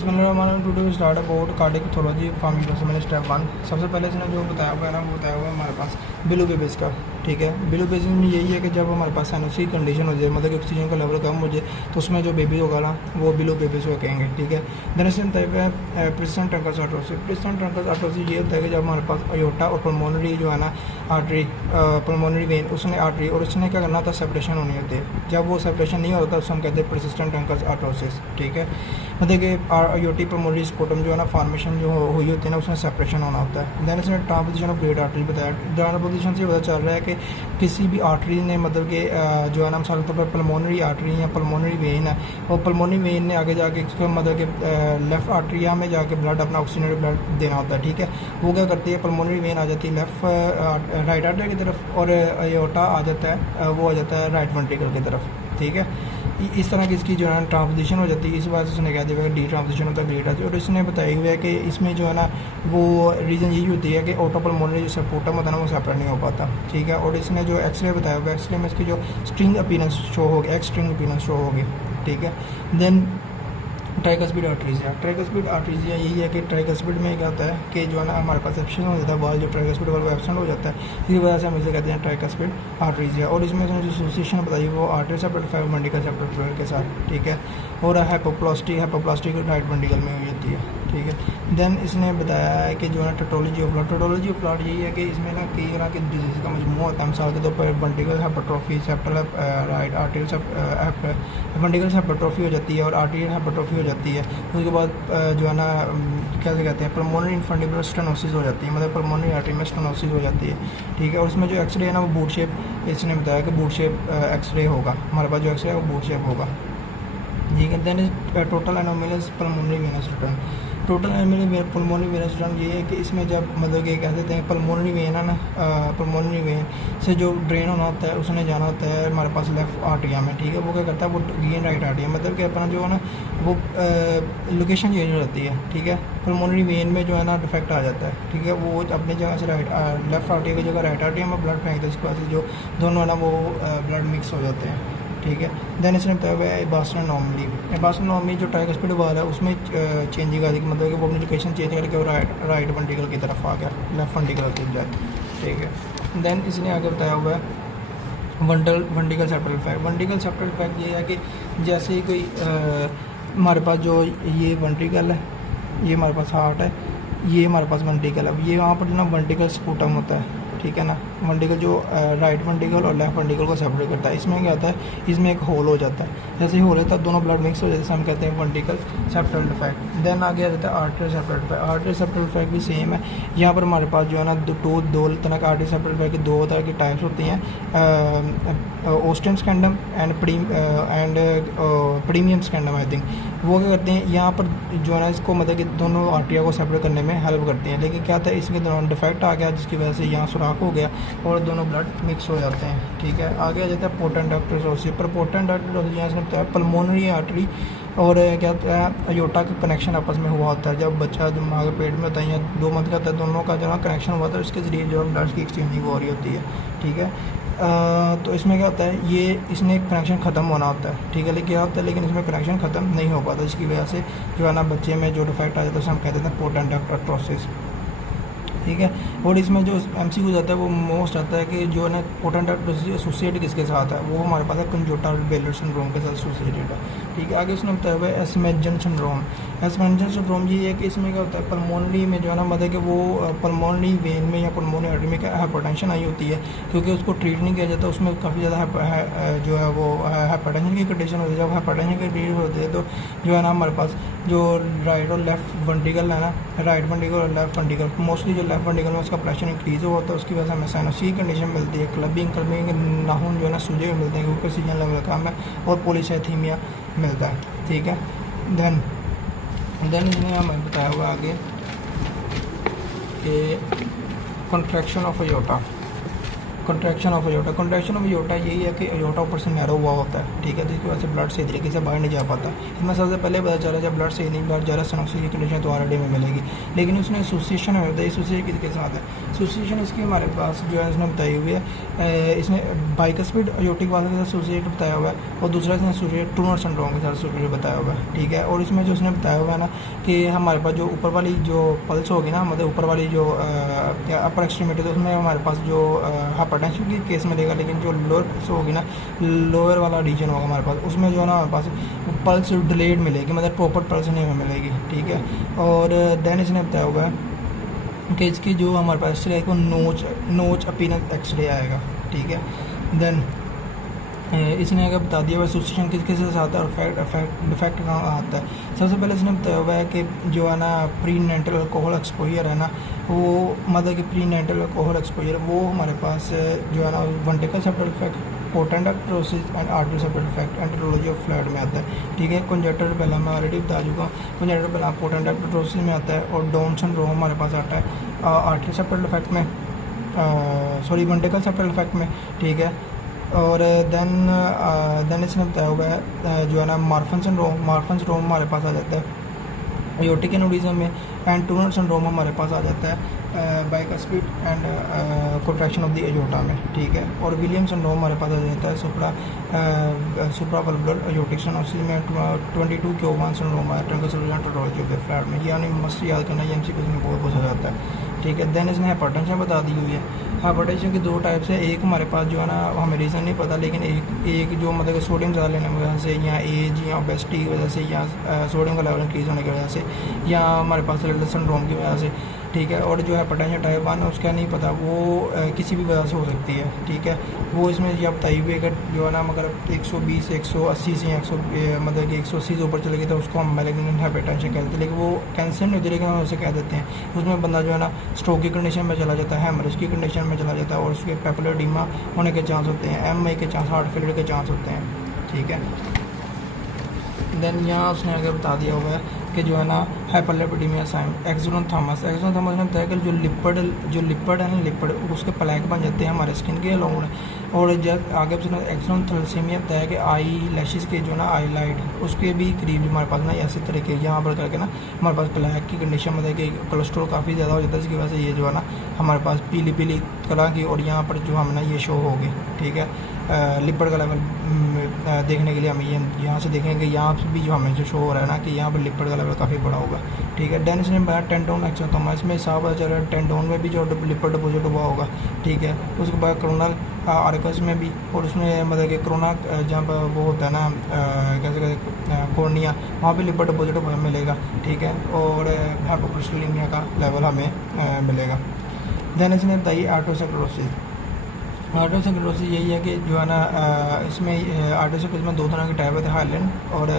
To start about cardiac pathology forming process मैंने step 1। सबसे पहले इसने जो बताया हुआ है ना वो बताया हुआ है हमारे पास बिलो बेबिस का। ठीक है, बिलो बेबिस में यही है कि जब हमारे पास एनओसी कंडीशन हो जाए, मतलब कि ऑक्सीजन का लेवल कम हो जाए, तो उसमें जो बेबी होगा ना वो बिलो बेबिस को कहेंगे। ठीक है, देन इसमें बताया है प्रिसन ट्रंकस आर्टरोसिस। प्रिसन ट्रंकस आर्टरोसिस ये होता है कि जब हमारे पास अयोटा और पल्मोनरी जो है ना आर्टरी, पल्मोनरी वेन, उसने आर्टरी और उसने क्या करना था, सेपरेशन होनी होती है। जब वो सेपरेशन नहीं होता उसको हम कहते हैं परसिस्टेंट ट्रंकस आर्टरोसिस। ठीक है, मतलब कि अयोटी पल्मोनरी स्पोटम जो है ना फॉर्मेशन जो हुई होती है ना उसमें सेपरेशन होना होता है। देन इसमें ट्रांसपोजिशन ऑफ ग्रेड आर्टरी बताया। ट्रांसपोजिशन से पता चल रहा है कि किसी भी आर्टरी ने मतलब कि जो है ना मिसाल के तौर पर पल्मोनरी आर्टरी या पल्मोनरी वेन है, और पल्मोनरी वेन ने आगे जाके इसको मतलब कि लेफ्ट आर्टरिया में जाके ब्लड अपना ऑक्सीजन ब्लड देना होता है। ठीक है, वो क्या करती है, पल्मोनरी वेन आ जाती है लेफ्ट राइट आर्टरी की तरफ, और अयोटा आ जाता है वो आ जाता है राइट वेंट्रिकल की तरफ। ठीक है, इस तरह की इसकी जो है ट्रांसपोजिशन हो जाती है। इस वजह से उसने कह दिया कि डी ट्रांसपोजिशन होता है ग्रेड आर्टरी। और इसने बताया हुआ है कि इसमें जो है ना वो रीज़न यही होती है कि ऑटोपल्मोनरी जो सपोर्टम होता है ना वो सेपरेट नहीं हो पाता। ठीक है, और इसने जो एक्सरे बताया हुआ है, एक्सरे में इसकी जो स्ट्रिंग अपीयरेंस शो होगी, एक्स स्ट्रिंग अपीयरेंस शो होगी। ठीक है, देन ट्राइकस्पिड आर्टरीजिया। ट्राइकस्पिड आर्टरीजिया यही है कि ट्राइकस्पिड में क्या होता है कि जो है ना हमारे पास एब्सेंट हो जाता है, वाल जो ट्राइकस्पिड वाल वो एब्सेंट हो जाता है, इसी वजह से हम इसे कहते हैं ट्राइकस्पिड आर्टरीजिया। और इसमें जो एसोसिएशन बताई वो artery separate five ventricle separate के साथ। ठीक है, और हाइपोप्लास्टिक राइट वेंट्रिकल में हो जाती है। ठीक है, देन इसने बताया है कि जो है tautology of blood. Tautology of blood यही है कि इसमें ना कई तरह के डिजीज़ का मजमूआ होता है। मिसाल के तौर पर ventricle hypertrophy, septal right arterial ventricle hypertrophy हो जाती है और आर्टरियल हाइपरट्रॉफी हो जाती है। उसके बाद जो है ना कैसे कहते हैं पल्मोनरी इन्फंडिबुलर स्टेनोसिस हो जाती है, मतलब पल्मोनरी आर्टरी में स्टेनोसिस हो जाती है। ठीक है, और उसमें जो एक्सरे है ना वो बूट शेप, इसने बताया कि बूट शेप एक्सरे होगा, हमारे पास जो एक्सरे है वो बूट शेप होगा। ठीक है, then total anomalous pulmonary venous return. Total anomaly pulmonary venous return ये है कि इसमें जब मतलब कि कह देते हैं पल्मोनरी वेन है ना, पल्मोनरी वेन से जो ड्रेन होना होता है उसने जाना होता है हमारे पास लेफ्ट आर्टरिया में। ठीक है, वो क्या करता है वो गेन राइट आर्टरिया, मतलब कि अपना जो है ना वो लोकेशन चेंज हो जाती है। ठीक है, पल्मोनरी वेन में जो है ना डिफेक्ट आ जाता है। ठीक है, वो अपनी जगह से लेफ्ट आर्टरिया की जगह राइट आर्टरिया में ब्लड फेंकते हैं, इसके बाद जो दोनों है ना वो ब्लड मिक्स हो जाते हैं। ठीक है, देन इसने बताया हुआ है एबास्टन नॉर्मली जो ट्राइकस्पिड वाल है उसमें चेंजिंग आ जाएगी, मतलब कि वो अपनी लोकेशन चेंज करके वो राइट वेंट्रिकल की तरफ आ गया, लेफ्ट वेंट्रिकल की बजाय। ठीक है, देन इसने आगे बताया हुआ है ventricle septal effect. Ventricle septal effect ये है कि जैसे ही कोई हमारे पास जो ये वेंट्रिकल है, ये हमारे पास हार्ट है, ये हमारे पास वेंट्रिकल है, ये वहाँ पर जो ना वेंट्रिकल स्पूटम होता है। ठीक है ना, वेंट्रिकल जो राइट वेंट्रिकल और लेफ्ट वेंट्रिकल को सेपरेट करता है। इसमें क्या होता है, इसमें एक होल हो जाता है, जैसे ही होल होता है दोनों ब्लड मिक्स हो जाते हैं, हम कहते हैं वेंट्रिकल सेप्टल डिफेक्ट। देन आगे आ जाता है artery septal defect. Artery septal defect भी सेम है, यहाँ पर हमारे पास जो है ना दो तरह का आर्टरी सेप्टल डिफेक्ट की दो तरह की टाइप्स होती हैं, ostium स्कैंडम and premium स्कैंडम I think. वो क्या करते हैं यहाँ पर जो है ना इसको मतलब कि दोनों आर्टरिया को सेपरेट करने में हेल्प करती हैं, लेकिन क्या था इसके दौरान डिफेक्ट आ गया जिसकी वजह से यहाँ सुराख हो गया और दोनों ब्लड मिक्स हो जाते हैं। ठीक है, आगे आ जाता है पोटेंट आर्टरीज पर पोटेंट आर्टरीज यहाँ से बताया पल्मोनरी आर्टरी और क्या होता है अयोटा का कनेक्शन आपस में हुआ होता है। जब बच्चा जो माँ के पेट में होता है या 2 मंथ का होता है, दोनों का जो है कनेक्शन हुआ था, उसके ज़रिए जो है ब्लड की एक्सचेंजिंग हो रही होती है। ठीक है, तो इसमें क्या होता है ये इसमें कनेक्शन ख़त्म होना होता है। ठीक है, लेकिन क्या होता है लेकिन इसमें कनेक्शन ख़त्म नहीं हो पाता, जिसकी वजह से जो है ना बच्चे में जो डिफेक्ट आ जाता है उसे हम कहते हैं पोटेंट आर्टरोसिस। ठीक है, और इसमें जो एमसीक्यू जाता है वो मोस्ट आता है कि जो है ना पोटेंट आर्टरोसिस एसोसिएट किसके साथ है, वो हमारे पास है कंजक्टिवल बेलर सिंड्रोम के साथ एसोसिएटेड है। ठीक है, आगे इसने बताया हुआ है एस्मेंजन सिंड्रोम। एस्मेंजन सिंड्रोम ये है कि इसमें क्या होता है पल्मोनरी में जो है ना मतलब कि वो पल्मोनरी वेन में या पल्मोनरी आर्टरी में क्या हाइपरटेंशन आई होती है, क्योंकि उसको ट्रीट नहीं किया जाता, उसमें काफ़ी ज़्यादा जो है वो हाइपरटेंशन की कंडीशन होती है। जब हाइपरटेंशन की कंडीशन होती है तो जो है ना हमारे पास जो राइट और लेफ्ट वेंट्रिकल है ना, राइट वेंट्रिकल और लेफ्ट वेंट्रिकल, मोस्टली जो लेफ्ट वेंट्रिकल में उसका प्रेशर इंक्रीज होता है, उसकी वजह से हमें साइनोसी कंडीशन मिलती है, क्लबिंग नाखून जो है ना सूजे हुए मिलते हैं क्योंकि ऑक्सीजन लेवल कम है, और पॉलीसाइथीमिया मिलता है। ठीक है, देन इसने हमें बताया हुआ आगे कि contraction of aorta. Contraction of aorta. Contraction of aorta यही है कि अयोटा ऊपर से नैरो हुआ होता है, ठीक है, जिसकी वजह से ब्लड सही तरीके से बाहर नहीं जा पाता। इसमें सबसे पहले पता चला जब ब्लड सही नहीं बाहर जा रहा सिनोप्सिस की कंडीशन तो आरडी में मिलेगी, लेकिन उसने एसोसिएशन है होता है, एसोसिएशन किसके साथ है, एसोसिएशन इसकी हमारे पास जो है इसने बताई हुई है, इसमें बाइकस्पिड अयोटिक वाले के साथ एसोसिएट बताया हुआ है और दूसरा इसने एसोसिएट टूनर सिंड्रोम के साथ एसोसिएट बताया हुआ है, ठीक है। और इसमें जो उसने बताया हुआ है ना कि हमारे पास जो ऊपर वाली जो पल्स होगी ना, मतलब ऊपर वाली जो अपर एक्सट्रीमिटी, तो उसमें हमारे पास जो हाइपरटेंशन की केस मिलेगा, लेकिन जो लोअर पल्स होगी ना, लोअर वाला रीजन होगा हमारे पास, उसमें जो है ना हमारे पास पल्स डिलेड मिलेगी, मतलब प्रॉपर पल्स नहीं मिलेगी, ठीक है। और देन इसने बताया हुआ है कि इसकी जो हमारे पास एक्सरे को नोच अपीनेंस एक्सरे आएगा, ठीक है। देन इसने अगर बता दिया हुआ एसोसिएशन किस किस से आता है और डिफेक्ट कहाँ आता है। सबसे पहले इसने बताया हुआ है कि जो है ना प्री नेंटल अल्कोहल एक्सपोजर है ना, वो मतलब कि प्री नेंटल अल्कोहल एक्सपोजर वो हमारे पास जो है ना ventricle septal effect, potent process and artery septal effect enterology of flood में आता है, ठीक है। कंजेक्टिव पहला मैं ऑलरेडी बता चुका हूँ, कंजेक्टिव पहला पोटेंट प्रोसेस में आता है और डाउन सिंड्रोम हमारे पास आता है आर्टरी सेप्टल इफेक्ट में, सॉरी वेंट्रिकल सेप्टल इफेक्ट में, ठीक है। और देन इसने बताया हुआ है जो है ना मार्फन सिंड्रोम हमारे पास आ जाता है अयोटिक एन्युरिज्म में, एंड टूनर सिंड्रोम हमारे पास आ जाता है bicuspid and contraction of the aorta में, ठीक है। और विलियम सिंड्रोम हमारे पास आ जाता है सुप्रावल्वुलर अयोटिक स्टेनोसिस में, 22q1 सिंड्रोम है ट्रंकोसोरियल ऑफ द फ्लैट में, यानी मस्ट याद करना, ये एमसीक्यू में बहुत पूछा जाता है, ठीक है। देन इसने हाइपरटेंशन बता दी हुई है। हाइपरटेंशन की दो टाइप्स है, एक हमारे पास जो है ना हमें रीज़न नहीं पता, लेकिन एक जो मतलब कि सोडियम ज़्यादा लेने की वजह से, या एज या ओबेसिटी की वजह से, या सोडियम का लेवल इंक्रीज़ होने की वजह से, या हमारे पास लिटल सिंड्रोम की वजह से, ठीक है। और जो हाइपरटेंशन टाइप 1 है उसका नहीं पता, वो किसी भी वजह से हो सकती है, ठीक है। वो इसमें यह बताई हुई है कि जो है ना अगर 120 180 से 100 मतलब कि 180 से ऊपर चलेगी तो उसको हम मैलिग्नेंट हाइपरटेंशन कहते हैं, लेकिन वो कैंसर नहीं होती, लेकिन हम उसे कह देते हैं। उसमें बंदा जो है ना स्ट्रोक की कंडीशन में चला जाता है, हेमरेज की कंडीशन में चला जाता है, और उसके पेपुलर एडीमा होने के चांस होते हैं, एमआई के चांस, हार्ट फेलियर के चांस होते हैं, ठीक है। देन यहाँ उसने आगे बता दिया हुआ है कि जो है ना हाइपरलिपिडेमिया साइन, एक्सोथर्मस ने बताया कि जो लिपिड है ना, लिपिड उसके प्लैक बन जाते हैं हमारे स्किन के अलाउंड। और जब आगे उसने एक्सोन थैलेसीमिया बताया कि आई लैशेस के जो ना आई लाइट उसके भी करीब हमारे पास ना ऐसे तरीके यहाँ पर करके ना हमारे पास प्लैक की कंडीशन मतलब कि कोलेस्ट्रॉल काफ़ी ज़्यादा हो जाता है, जिसकी वजह से ये जो है ना हमारे पास पीली पीली कलर की, और यहाँ पर जो हम ना ये शो होगी, ठीक है। लिपिड का लेवल देखने के लिए हम ये यहाँ से देखेंगे, यहाँ से भी जो हमें जो शो हो रहा है ना कि यहाँ पर लिपिड का लेवल काफ़ी बड़ा होगा, ठीक है। डेनिस ने बताया टेंडोन एक्सोथर्मा, इसमें साफ पता चल रहा है टेंडोन में भी जो लिपिड डिपॉजिट हुआ होगा, ठीक है। उसके बाद क्रोनल आर्कस में भी, और उसमें मतलब कि कोरोना जहाँ पर वो होता है ना कैसे कहते कोर्निया, वहाँ पे लिपिड डिपॉजिट हमें मिलेगा, ठीक है। और हाइपोक्रिस्टलिनिया का लेवल हमें मिलेगा। देन इसने बताई आर्टरोस्क्लेरोसिस। आर्टरोस्क्लेरोसिस यही है कि जो है ना इसमें आर्टरोस्क्लेरोसिस में दो तरह की टाइप है, हाइलैंड और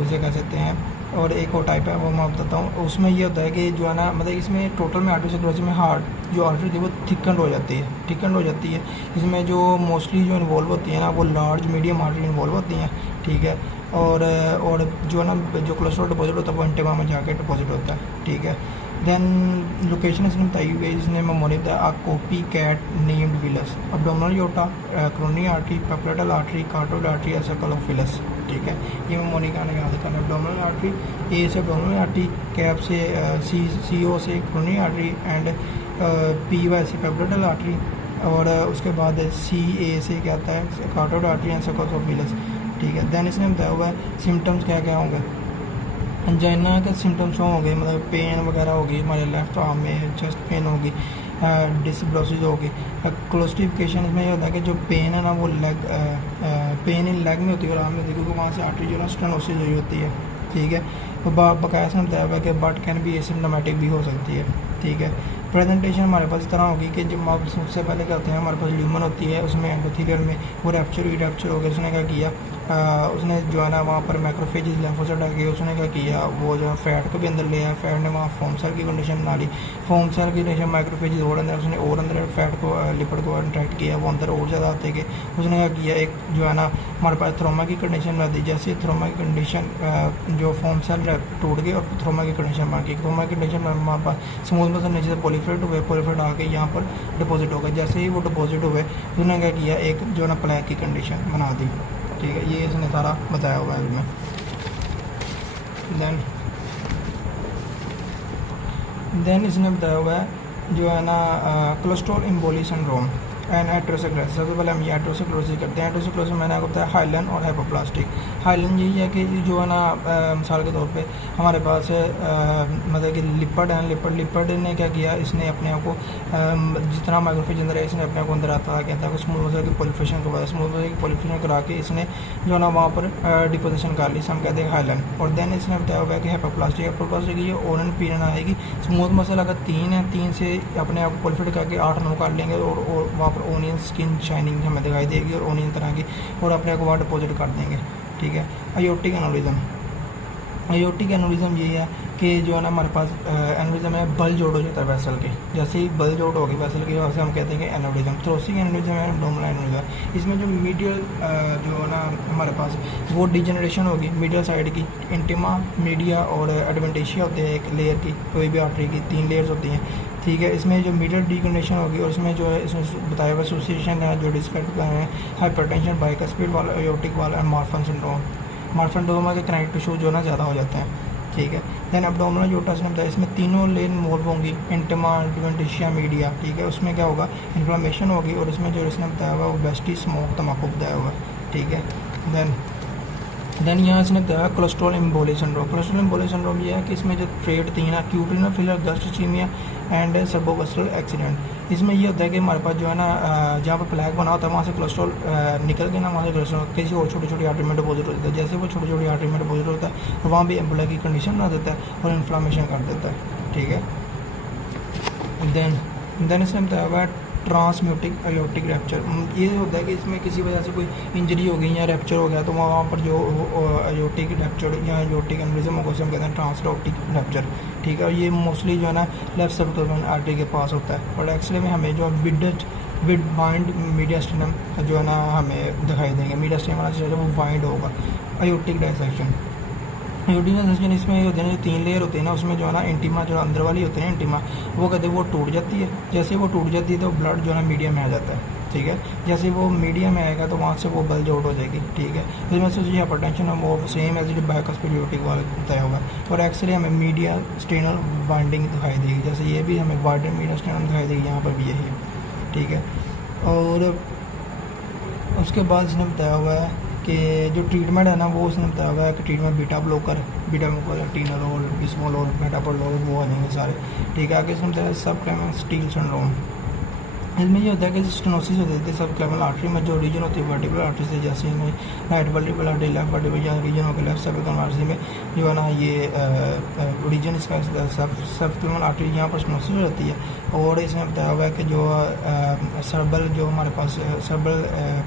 उसे कह सकते हैं, और एक और टाइप है वो मैं बताता हूँ। उसमें ये होता है कि जो है ना मतलब इसमें टोटल में आर्टरोस्क्लेरोसिस में हार्ट जो आर्टरी थी वो थिकंड हो जाती है। इसमें जो मोस्टली जो इन्वॉल्व होती है ना वो लार्ज मीडियम आर्टरी इन्वॉल्व होती हैं, ठीक है। और जो है ना जो कोलेस्ट्रॉल डिपॉजिट होता है वो इंटेमा में जाके डिपॉजिट होता है, ठीक है। देन लोकेशन इसने बताई हुई है, इसने memory the a copy cat named Willis, abdominal aorta, coronary artery, popliteal artery, carotid artery, circle of Willis, ठीक है। ये मेमोरी का याद करना, अब्डोमिनल आर्टरी, ए से अब्डोमिनल आर्टरी, कैप से सी ओ से coronary artery, and P Y से पेप्लेटल आर्टरी, और उसके बाद सी ए से क्या आता है carotid artery and circle of Willis, ठीक है। देन इसने बताया हुआ है सिम्टम्स क्या क्या होंगे, अंजाइना के सिम्टम्स हो गए, मतलब पेन वगैरह होगी हमारे लेफ्ट आर्म में, चेस्ट पेन होगी, डिस्ब्लोसिस होगी। क्लोस्टिफिकेशन इसमें ये होता है कि जो पेन है ना वो लेग पेन इन लेग में होती है और आर्म में होती है, क्योंकि वहाँ से आर्टरी जो है ना स्टेनोसिस हुई होती है, ठीक है। तो बकाया से बताया हुआ है कि बट कैन भी एसिम्प्टोमेटिक भी हो सकती है, ठीक है। प्रेजेंटेशन हमारे पास इस तरह होगी कि जब आप सबसे पहले क्या होते हैं हमारे पास ल्यूमन होती है, उसमें एंडोथेलियल में वो रैप्चर हो गया, उसने क्या किया उसने जो है ना वहाँ पर मैक्रोफेजेस लिम्फोसाइट आके उसने क्या किया, वो जो है फैट को भी अंदर ले आया, फैट ने वहाँ फोम सेल की कंडीशन बना ली, फोम सेल की कंडीशन मैक्रोफेजेस और अंदर, उसने और अंदर फैट को लिपिड को इंट्रैक्ट किया, वो अंदर और ज़्यादा आते गए। उसने क्या किया, एक जो है ना हमारे पास थ्रोमा की कंडीशन बना दी। जैसे थ्रोमा की कंडीशन जो फोम सेल टूट गई और थ्रोमा की कंडीशन बन गई। थ्रोमा की कंडीशन में हमारे पास स्मूथ मसल नीचे से पॉलीफ्लेट हुए, पॉलीफ्लेट आके यहाँ पर डिपॉजिट हो गए। जैसे ही वो डिपॉजिट हुए उसने क्या किया, एक जो है ना प्लेग की कंडीशन बना दी। ठीक है, ये इसने सारा बताया हुआ है इसमें। देन इसने बताया हुआ है जो है ना कोलेस्ट्रॉल एम्बोली सिंड्रोम एंड एट्रोसिक्लोसिस। सबसे पहले हम ये एट्रोसिक्लोसिस करते हैं। एट्रोसिक्लोसिस मैंने आपको बताया हाइलन और हाइपोप्लास्टिक। हाइलन यही है कि जो है ना मिसाल के तौर पे हमारे पास मतलब कि लिपिड है, लिपिड ने क्या किया, इसने अपने आप को जितना माइक्रोफेज अंदर है इसने अपने आप को अंदर आता है, कहता है कि स्मूथ मसल की पॉलिफिकेशन के बाद स्मूथ मसल की पॉलिफिकेशन करा के इसने जो है ना वहाँ पर डिपोजिशन कर ली, हम कहते हैं हाइलन। और देन इसने बताया हुआ है कि हाइपोप्लास्टिक ये ओरन पीरियड आएगी। स्मूथ मसल अगर 3 है, 3 से अपने आप को पॉलिफिकेट करके 8-9 कर लेंगे और वहाँ ओनियन स्किन शाइनिंग हमें दिखाई देगी और ओनियन तरह की, और अपने को वहाँ डिपॉजिट कर देंगे। ठीक है, अयोर्टिक एनोरिज्म। अयोर्टिक एनोरिज्म ये है कि जो है ना हमारे पास एनोरिज्म है, बल जोड़ हो जाता है वेसल के। जैसे ही बल जोड़ होगी वेसल की, वैसे हम कहते हैं कि एनोरिज्म। थ्रोसिक एनोरिज्म है, एब्डोमिनल एनोरिज्म। इसमें जो मीडियल जो है ना हमारे पास वो डिजनरेशन होगी मीडियल साइड की। इंटिमा, मीडिया और एडवेंटेशिया होते हैं एक लेयर की, कोई भी आर्टरी की 3 लेयर्स होती हैं। ठीक है, इसमें जो मीडियल डिकंडीशन होगी और इसमें जो है इसमें बताया हुआ एसोसिएशन है जो डिस्क्राइब कर रहे हैं, हाइपरटेंशन, बाइकस्पिड वाला, अयोर्टिक वाला and Marfan syndrome. Marfan syndrome के कनेक्टिव टिश्यू जो ना ज़्यादा हो जाते हैं। ठीक है, देन एब्डोमिनल अयोर्टा ने बताया इसमें तीनों लेन इन्वॉल्व होंगी, इंटिमा, एडवेंटेशिया, मीडिया। ठीक है, उसमें क्या होगा, इन्फ्लामेशन होगी और इसमें जो इसने बताया हुआ ओबेसिटी, स्मोक, तम्बाकू बताया हुआ। ठीक है, देन यहाँ इसने बताया cholesterol emboli syndrome. Cholesterol emboli syndrome ये है कि इसमें जो ट्रेट 3 है, acute renal failure, gut ischemia and cerebrovascular accident. इसमें ये होता है कि हमारे पास जो है ना जहाँ पर प्लेग बना होता है वहाँ से कोलेस्ट्रॉल निकल के ना वहाँ से कोलेस्ट्रॉल किसी और छोटी छोटी आर्टरी में डिपॉजिट हो जाता है। जैसे वो छोटी छोटी आर्टरी में डिपॉजिट होता है और वहाँ भी एम्बोला की कंडीशन बना देता है और इन्फ्लामेशन कर देता है। ठीक है, देन इसने बताया हुआ है ट्रांसम्यूटिक अयोर्टिक रैप्चर। ये होता है कि इसमें किसी वजह से कोई इंजरी हो गई या रैप्चर हो गया तो वहाँ पर जो अयोर्टिक रैप्चर या अयोर्टिक एनेरिज्म होगा उसे हम कहते हैं ट्रांसअयोर्टिक रैप्चर। ठीक है, और ये मोस्टली जो है ना लेफ्ट सबक्लेवियन आर्टरी के पास होता है और एक्सरे में हमें जो विद वाइंड मीडियास्टिनम जो है ना हमें दिखाई देंगे। मीडियास्टिनम वाला जो है वो वाइंड होगा। अयोर्टिक डायसेक्शन, अयोर्टिक डायसेक्शन इसमें होते हैं जो 3 लेयर होते हैं ना, उसमें जो है ना इंटिमा जो अंदर वाली होती है ना इंटिमा, वो कहते हैं वो टूट जाती है। जैसे वो टूट जाती है तो ब्लड जो है ना मीडिया में आ जाता है। ठीक है, जैसे वो मीडिया में आएगा तो वहाँ से वो बल जोड़ हो जाएगी। ठीक है, इसमें से जो हाइपरटेंशन है वो सेम एज इट बाइकस्पिड अयोर्टिक वाला बताया होगा। और एक्सरे हमें मीडिया स्टेनल वाइंडिंग दिखाई देगी, जैसे ये भी हमें वाइडर मीडिया स्टेनल दिखाई देगी, यहाँ पर भी यही है। ठीक है, और उसके बाद इसने बताया हुआ है कि जो ट्रीटमेंट है ना वो उसने बताया हुआ है कि ट्रीटमेंट बीटा ब्लॉकर, टीनोल, बिस्मोलोल, मेटाप्रोलोल वो आ जाएंगे सारे। ठीक है, आगे इसने बताया सब क्लेमेंट स्टील सिंड्रोम। इसमें ये होता है कि स्टेनोसिस हो जाती है सब क्लेमल आर्टरी में, जो रीजन होती है वर्टिब्रल आर्टरी से, जैसे इनमें right vertebral artery, left vertebral या रीजन हो गया लेफ्ट सर्विकल आर्टरी में जो है ना ये रीजन इसका सब क्लेमल आर्टरी यहाँ पर स्टेनोसिस हो जाती है। और इसमें बताया हुआ है कि जो सर्बल जो हमारे पास सर्बल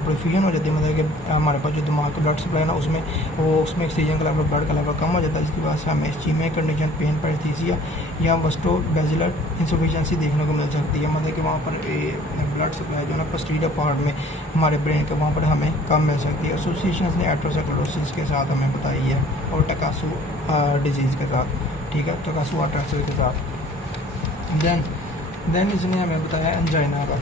प्रोफ्यूजन हो जाती है, मतलब कि हमारे पास जो दिमाग का ब्लड सप्लाई ना उसमें ऑक्सीजन का लेवल, ब्लड का लेवल कम हो जाता है, जिसकी वजह से हमें इस्चीमिया कंडीशन, पेन पैरेस्थीसिया या वेस्टोबैसिलर इंसफिशिएंसी देखने को मिल सकती है। मतलब कि वहाँ पर ब्लड सप्लाई जो है ना पोस्टीरियर पार्ट में हमारे ब्रेन के वहाँ पर हमें कम मिल सकती है। एसोसिएशन ने एट्रोसेक्लोसिस के साथ हमें बताई है और टकासू डिजीज़ के साथ। ठीक है, टकासू आर्ट्रेक्सिस के साथ। देन इसने हमें बताया एंजाइना का,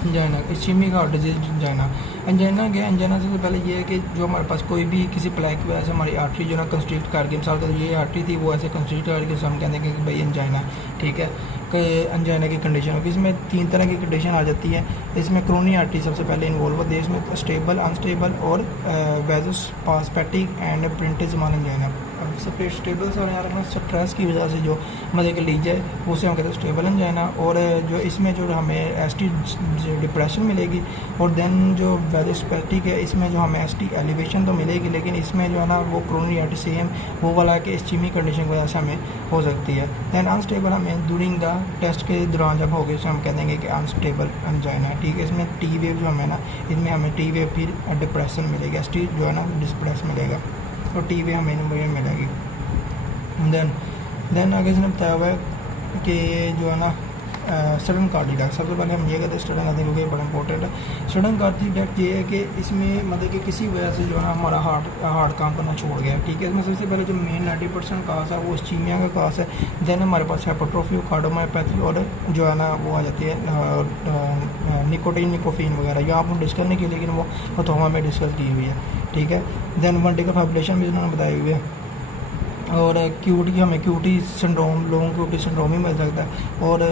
एंजाइना इस्चीमिक हार्ट डिजीज एंजाइना क्या है। एंजाइना से पहले ये है कि जो हमारे पास कोई भी किसी प्लेग की वजह से हमारी आर्टरी जो है ना कंस्ट्रिक्ट कर गई, मिसाल के ये आर्टरी थी वो ऐसे कंस्ट्रिक्ट कर गई, हम कहते हैं कि भाई एंजाइना। ठीक है, कि एंजाइना की कंडीशन होगी। इसमें 3 तरह की कंडीशन आ जाती है। इसमें क्रोनी आर्टरी सबसे पहले इन्वॉल्व होती है, इसमें स्टेबल, अनस्टेबल और वेजोस्पास्पेटिक एंड प्रिंटिज्मल एंजाइना। स्टेबल से यहाँ रखना स्ट्रेस की वजह से जो मतलब कि लीज है उसे हम कहते हैं स्टेबल एंजाइना। और जो इसमें जो हमें एसटी डिप्रेशन मिलेगी और देन जो वेजोस्पेटिक है, इसमें जो हमें एस्टिक एलिवेशन तो मिलेगी, लेकिन इसमें जो है ना वो क्रोनिक आर्टरी सेम वो वाला है कि इस्चीमी कंडीशन की वजह से हमें हो सकती है। दैन अनस्टेबल हमें ड्यूरिंग द टेस्ट के दौरान जब होगी उसे हम कह देंगे कि अनस्टेबल एंजाइना है, ठीक है। इसमें टी वेव जो हमें ना, इसमें हमें टी वेव फिर डिप्रेशन मिलेगी, एसटी जो है ना डिस्प्रेस मिलेगा, तो टी वेव हमें मिलेगी। देन आगे इसने बताया हुआ है कि जो है ना सडन कार्डियक, सबसे पहले हम ये कहते हैं सडन कार्डियक, क्योंकि बड़ा इंपॉर्टेंट है। सडन कार्डियक ये है कि इसमें मतलब कि किसी वजह से जो है ना हमारा हार्ट काम करना छोड़ गया, ठीक है। इसमें सबसे पहले जो मेन 90% काज है वो इस्चीमिया का काज है। देन हमारे पास हाइपरट्रोफी, कार्डियोमायोपैथी और जो है ना वो आ जाती है निकोटीन निकोफीन वगैरह, यहाँ पर डिस्कस नहीं की, लेकिन वो फतवा में डिस्कस की हुई है, ठीक है। देन वेंट्रिकल फाइब्रिलेशन भी उन्होंने बताए हुए है, और क्यूटी हमें QT syndrome, long QT syndrome ही मिल सकता है, और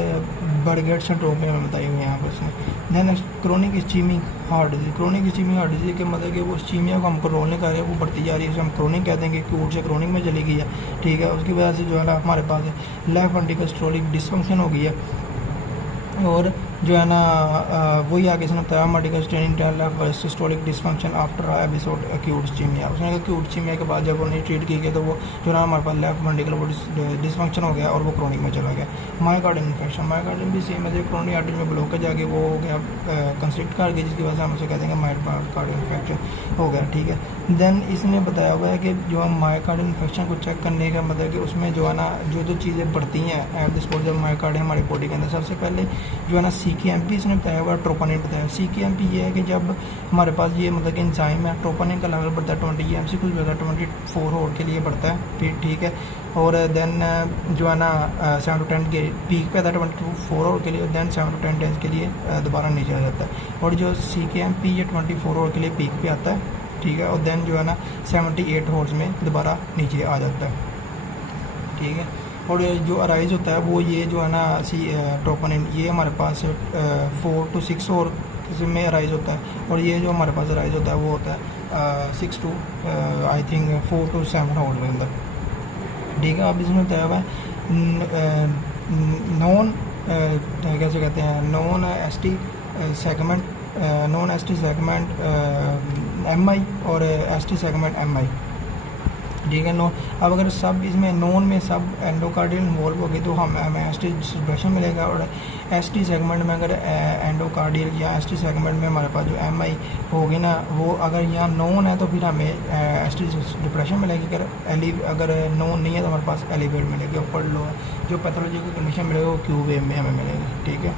बर्गेट सिंड्रोम में हमें बताई हुई है यहाँ पर उसने। Then chronic ischemic heart disease, chronic ischemic heart disease के मतलब कि वो इस्चीमिया को हम कंट्रोल नहीं कर रहे, वो बढ़ती जा रही है, उसे हम क्रोनिक कह देंगे, क्यूट से क्रोनिक में चली गई है, ठीक है। उसकी वजह से जो है ना हमारे पास लेफ्ट वेंट्रिकल सिस्टोलिक डिसफंक्शन हो गई है, और जो है ना वही आगे इसने बताया medical straining left systolic dysfunction after episode acute ischaemia. उसने एक्यूट इस्चीमिया के बाद जब उन्हें ट्रीट की गई तो वो जो ना हमारे पास लेफ्ट वेंट्रिकल वो डिसफंक्शन हो गया और वो क्रोनिक में चला गया। मायोकार्डियल इन्फेक्शन, मायोकार्डियल भी सेम है, क्रोनिक आर्टरी में ब्लॉकेज आ गई, वो हो गया कंस्ट्रिक्ट कर गई, जिसकी वजह से हम उसे कह देंगे मायोकार्डियल इन्फेक्शन हो गया, ठीक है। देन इसने बताया हुआ है कि जो हम मायोकार्डियल इन्फेक्शन को चेक करने का मतलब कि उसमें जो है ना जो चीज़ें बढ़ती हैं एट दिस पॉइंट जब मायोकार्डियम हमारी बॉडी के अंदर, सबसे पहले जो है ना CKMP इसने बताया हुआ, ट्रोपोनिन बताया। CKMP ये है कि जब हमारे पास ये मतलब कि एंजाइम है, ट्रोपोनिन का लेवल बढ़ता है 20 EMC कुछ बढ़ता है 24 होर के लिए बढ़ता है, ठीक है। और देन जो है ना 7 to 10 के पीक पे आता है 24 होर के लिए, देन 7 to 10 डेज के लिए दोबारा नीचे आ जाता है। और जो CKMP ये 24 होर के लिए पीक पे आता है, ठीक है, और देन जो है ना 78 होर्स में दोबारा नीचे आ जाता है, ठीक है। और जो अराइज होता है वो ये जो है ना ट्रोपोनिन, ये हमारे पास 4 to 6 और में अराइज होता है, और ये जो हमारे पास अराइज होता है वो होता है 6 to आई थिंक 4 to 7 होर के अंदर, ठीक है। अब इसमें बताया हुआ है नॉन कैसे कहते हैं, non ST segment, non ST segment MI और एसटी सेगमेंट MI, ठीक है। नो अब अगर सब इसमें नॉन में सब एंडोकार्डियल इन्वॉल्व होगी तो हमें एसटी डिप्रेशन मिलेगा, और एसटी सेगमेंट में अगर एंडोकार्डियल या एसटी सेगमेंट में हमारे पास जो MI होगी ना, वो अगर यहाँ नॉन है तो फिर हमें एसटी डिप्रेशन मिलेगी, अगर नॉन नहीं है तो हमारे पास एलिवेट मिलेगी, और पढ़ लो जो पैथोलॉजी की कंडीशन मिलेगी वो क्यू वेव में हमें मिलेगी, ठीक है।